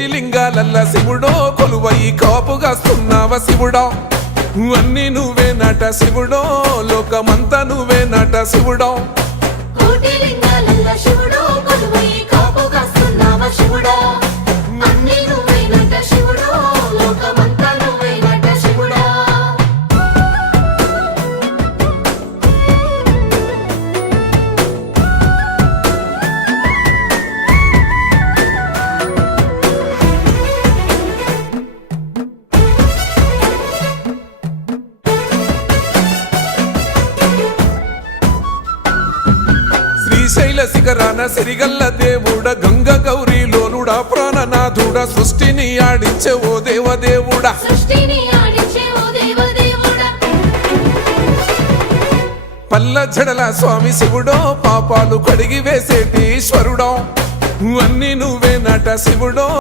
కోటి లింగాలల్ల శివుడో కొలువై కాపుగాస్తున్నావ శివుడా అన్ని నువ్వే నట శివుడో లోకమంతా నువ్వే నట శివుడో కోటి లింగాలల్ల శివుడో కొలువై కాపుగాస్తున్నావ శివుడా అన్ని నువ్వే నట శివుడో లోకమంతా నువ్వే నట శివుడా శ్రీశైల శిఖరాన సిరిగల్ల దేవుడ గంగ గౌరీ లోలుడా ప్రాణనాథుడ సృష్టిని ఆడించే ఓ దేవదేవుడా సృష్టిని ఆడించే ఓ దేవదేవుడా పల్ల జడల స్వామి శివుడో పాపాలు కడిగి వేసేటి ఈశ్వరుడో అన్ని నువ్వే నట శివుడో